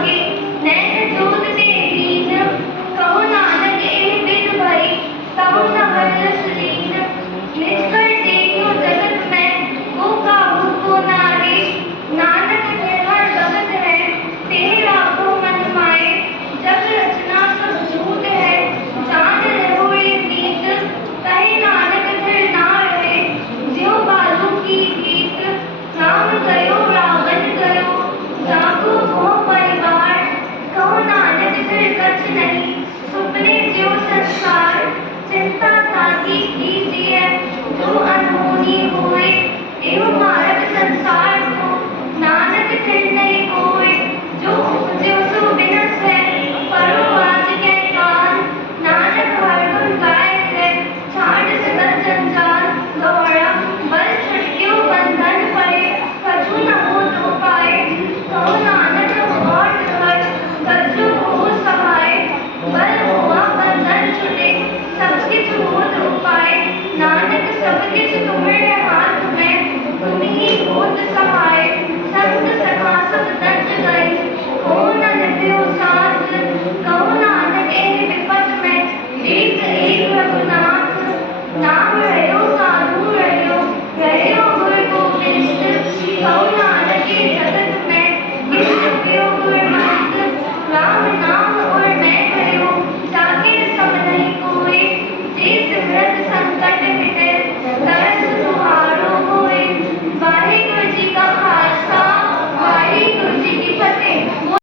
के नए